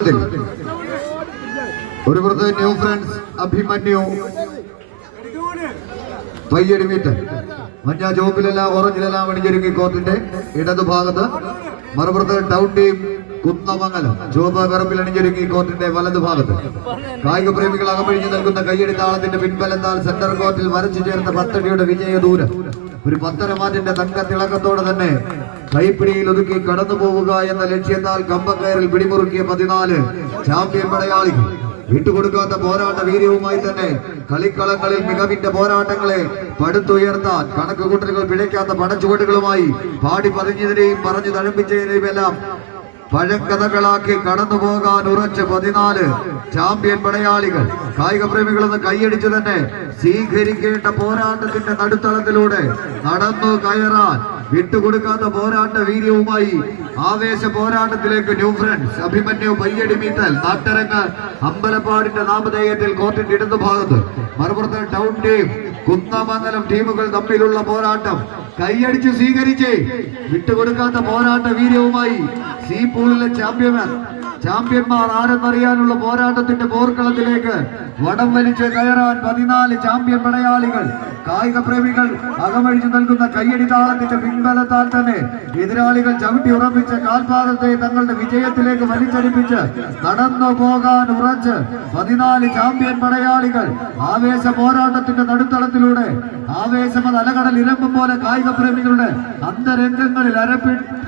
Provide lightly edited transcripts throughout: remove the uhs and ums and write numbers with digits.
ഒരു പുറത്ത് new friends Abhimanyu പയ്യടി metre മഞ്ഞ ചുവപ്പിലെല്ലാം ഓറഞ്ചിലെല്ലാം അണിഞ്ഞൊരുങ്ങി കോർട്ടിന്റെ ഇടതുഭാഗത്ത്, മറുപുറത്ത് ടൗൺ ടീം കുന്നമംഗലം ചുവപ്പ് കറുപ്പിൽ അണിഞ്ഞൊരുങ്ങി കോർട്ടിന്റെ വലതുഭാഗത്ത്. കായിക പ്രേമികൾ അകമഴിഞ്ഞു നൽകുന്ന കയ്യടി താളത്തിന്റെ പിൻബലത്താൽ സെന്റർ കോർട്ടിൽ വരച്ചു ചേർന്ന 10 അടിയുടെ വിജയ ദൂരം ഒരു 10 മാറ്റിന്റെ തങ്ക തിളക്കത്തോടെ തന്നെ കൈപ്പിടിയിൽ ഒതുക്കി കടന്നു പോവുക എന്ന ലക്ഷ്യത്താൽ കമ്പക്കയറിൽ പിടിമുറുക്കിയ 14 ചാമ്പ്യൻ പടയാളികൾ വിട്ടുകൊടുക്കാത്ത പോരാട്ട വീര്യവുമായി തന്നെ കളിക്കളങ്ങളിൽ മികവിന്റെ പോരാട്ടങ്ങളെ പടുത്തുയർത്താൻ കണക്കുകൂട്ടലുകൾ പിഴയ്ക്കാത്ത പടച്ചുവടുകളുമായി പാടി പതിഞ്ഞതിനെയും പറഞ്ഞു തഴമ്പിച്ചതിനെയും എല്ലാം പഴങ്കഥകളാക്കി കടന്നു പോകാൻ ഉറച്ച 14 ചാമ്പ്യൻ പടയാളികൾ. കായിക പ്രേമികളൊന്ന് കൈയടിച്ചു തന്നെ സ്വീകരിക്കേണ്ട പോരാട്ടത്തിന്റെ നടുത്തളത്തിലൂടെ നടന്നു കയറാൻ വിട്ടുകൊടുക്കാത്ത പോരാട്ട വീര്യവുമായി ആവേശ പോരാട്ടത്തിലേക്ക് new friends Abhimanyu പയ്യടി മീറ്റൽ നാട്ടരങ്ങ് അമ്പലപ്പാടിന്റെ നാമധേയത്തിൽ കോർട്ടിന്റെ ഇടതുഭാഗത്ത്, മറുപുറത്ത് town team Kunnamangalam ടീമുകൾ തമ്മിലുള്ള പോരാട്ടം കൈയടിച്ച് സ്വീകരിച്ച് വിട്ടുകൊടുക്കാത്ത പോരാട്ട വീര്യവുമായി സി പൂളിലെ ചാമ്പ്യന്മാർ ആരെന്നറിയാനുള്ള പോരാട്ടത്തിന്റെ പോർക്കളത്തിലേക്ക് വടം വലിച്ച് കയറാൻ 14 ചാമ്പ്യൻ പടയാളികൾ. കായിക പ്രേമികൾ അകമഴിച്ചു നൽകുന്ന കയ്യടി താളത്തിന്റെ പിൻബലത്താൽ തന്നെ എതിരാളികൾ ചവിട്ടി ഉറപ്പിച്ച കാൽപാദത്തെ തങ്ങളുടെ വിജയത്തിലേക്ക് വലിച്ചടിപ്പിച്ച് നടന്നു പോകാൻ ഉറച്ച് 14 ചാമ്പ്യൻ പടയാളികൾ. ആവേശ പോരാട്ടത്തിന്റെ നടുത്തളത്തിലൂടെ ആവേശം അത് അലകടൽ ഇരമ്പും പോലെ കായിക പ്രേമികളുടെ അന്തരംഗങ്ങളിൽ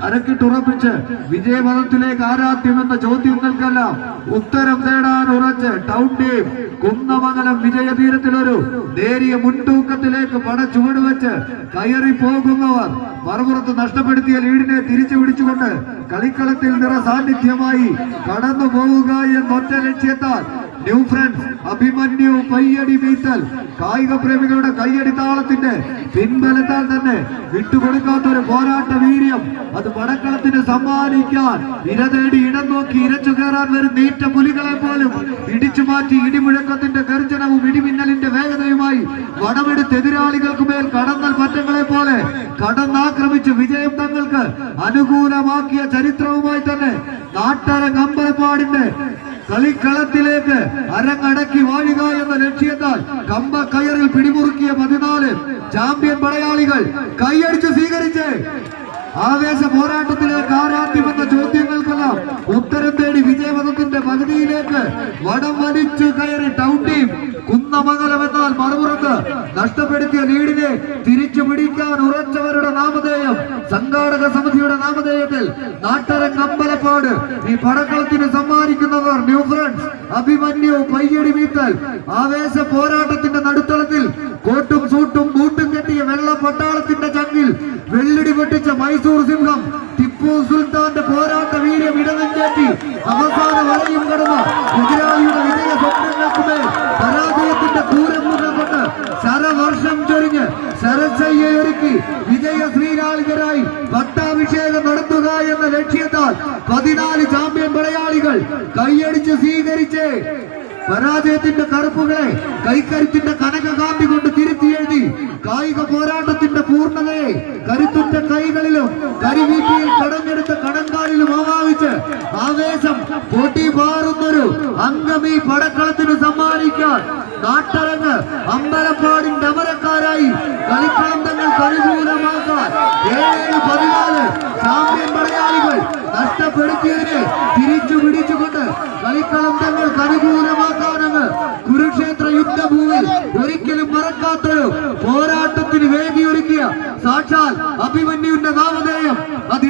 അരക്കിട്ടുറപ്പിച്ച് വിജയപഥത്തിലേക്ക് ആരാധ്യമെന്ന ചോദ്യങ്ങൾക്കെല്ലാം ഉത്തരം തേടാൻ ഉറച്ച് ടൗൺ ടീം കുന്നമംഗലം വിജയതീരത്തിലൊരു നേരിയ മുൻതൂക്കത്തിലേക്ക് പടച്ചുവട് വെച്ച് കയറി പോകുന്നവർ മറുപുറത്ത് നഷ്ടപ്പെടുത്തിയ ലീഡിനെ തിരിച്ചു പിടിച്ചുകൊണ്ട് കളിക്കളത്തിൽ നിറസാന്നിധ്യമായി കടന്നു പോവുക എന്നൊറ്റ ലക്ഷ്യത്താൽ ന്യൂ ഫ്രണ്ട്സ് അഭിമന്യു പയ്യടി മീറ്റൽ കായിക പ്രേമികളുടെ കയ്യടി താളത്തിന്റെ പിൻബലത്താൽ തന്നെ വിട്ടുകൊടുക്കാത്ത ഒരു പോരാട്ട വീര്യം അത് പടക്കളത്തിന് സമ്മാനിക്കാൻ ഇരതേടി ഇടം നോക്കി ഇരച്ചു കയറാൻ വരും നീറ്റ പുലികളെ പോലും ഇടിച്ചു മാറ്റി ഇടിമുഴക്കത്തിന്റെ ഗർജനവും ഇടിമിന്നലിന്റെ വേഗതയുമായി വടമെടുത്ത് എതിരാളികൾക്ക് മേൽ കടന്നൽ പറ്റങ്ങളെ പോലെ കടന്നാക്രമിച്ച് വിജയം തങ്ങൾക്ക് അനുകൂലമാക്കിയ ചരിത്രവുമായി തന്നെ നാട്ടരങ്ങ് അമ്പലപ്പാടിന്റെ കളിക്കളത്തിലേക്ക് അരങ്ങടക്കി വാഴുക എന്ന ലക്ഷ്യത്താൽ കമ്പക്കയറിൽ പിടിമുറുക്കിയ 14 ചാമ്പ്യൻ പടയാളികൾ കൈയടിച്ച് സ്വീകരിച്ച് ആവേശ പോരാട്ടത്തിലേക്ക് ആരാധ്യമെന്ന ചോദ്യങ്ങൾക്കെല്ലാം ഉത്തരം തേടി വിജയപഥത്തിന്റെ പകുതിയിലേക്ക് വടം വലിച്ചു കയറി ടൗൺ ടീം കുന്നമംഗലം എന്നാൽ മറുപുറത്ത് നഷ്ടപ്പെടുത്തിയ ലീഡിനെ തിരിച്ചു പിടിക്കാൻ ഉറച്ചവരുടെ നാമധേയം സംഘാടക സമിതിയുടെ നാമധേയത്തിൽ നാട്ടരങ്ങ് അമ്പലപ്പാട് ഈ പടക്കളത്തിന് സമ്മാനിക്കുന്നവർ ന്യൂ ഫ്രണ്ട്സ് അഭിമന്യു പയ്യടി മീറ്റൽ. ആവേശ പോരാട്ടത്തിന്റെ നടുത്തളത്തിൽ കോട്ടും സൂട്ടും ബൂട്ടും കെട്ടിയ വെള്ള പട്ടാളത്തിന്റെ ചങ്കിൽ വെള്ളിടി പൊട്ടിച്ച മൈസൂർ സിംഹം ടിപ്പു സുൽത്താന്റെ പോരാട്ട വീര്യം ഇടനെഞ്ചേറ്റി അവസാന വലയും കടന്ന എതിരാളിയുടെ വിജയ സ്വപ്നങ്ങൾക്കുമേൽ പരാജയത്തിന്റെ കൂരമുഖം കൊണ്ട് ശരവർഷം ചൊരിഞ്ഞ് ശരശയ്യൊരുക്കി വിജയ ശ്രീലാളിതരായി പട്ടാഭിഷേകം നടത്തുക എന്ന ലക്ഷ്യത്താൽ 14 ചാമ്പ്യൻ പടയാളികൾ കൈയടിച്ച് സ്വീകരിച്ച് പരാജയത്തിന്റെ കറുപ്പുകളെ കൈക്കരുത്തിന്റെ കനകകാന്തി കൊണ്ട് തിരുത്തി എഴുതി കായിക പോരാട്ടത്തിന്റെ പൂർണ്ണതയെ കരുത്തുറ്റ കൈകളിലും കരിവീട്ടിയിൽ കടഞ്ഞെടുത്ത കടങ്കാലിലും ആവാഹിച്ച് ആവേശം പൊട്ടി പാറുന്നൊരു അംഗമീ പടക്കളത്തിന് സമ്മാനിക്കാൻ നാട്ടരങ്ങ് അമ്പലപ്പാടിന്റെ അമരക്കാരായി കളിക്കളം തങ്ങൾ പരിപൂർണമാക്കാൻ 7-14 ചാമ്പ്യൻ പടയാളികൾ നഷ്ടപ്പെടുത്തിയതിനെ തിരിച്ചു പിടിച്ചുകൊണ്ട് കളിക്കളം തങ്ങൾക്ക് അനുകൂലമാക്കാനെന്ന് കുരുക്ഷേത്ര യുദ്ധഭൂമിൽ ഒരിക്കലും മറക്കാത്തൊരു പോരാട്ടത്തിന് വേദിയൊരുക്കിയ സാക്ഷാൽ അഭിമന്യുവിന്റെ നാമധേയം അത്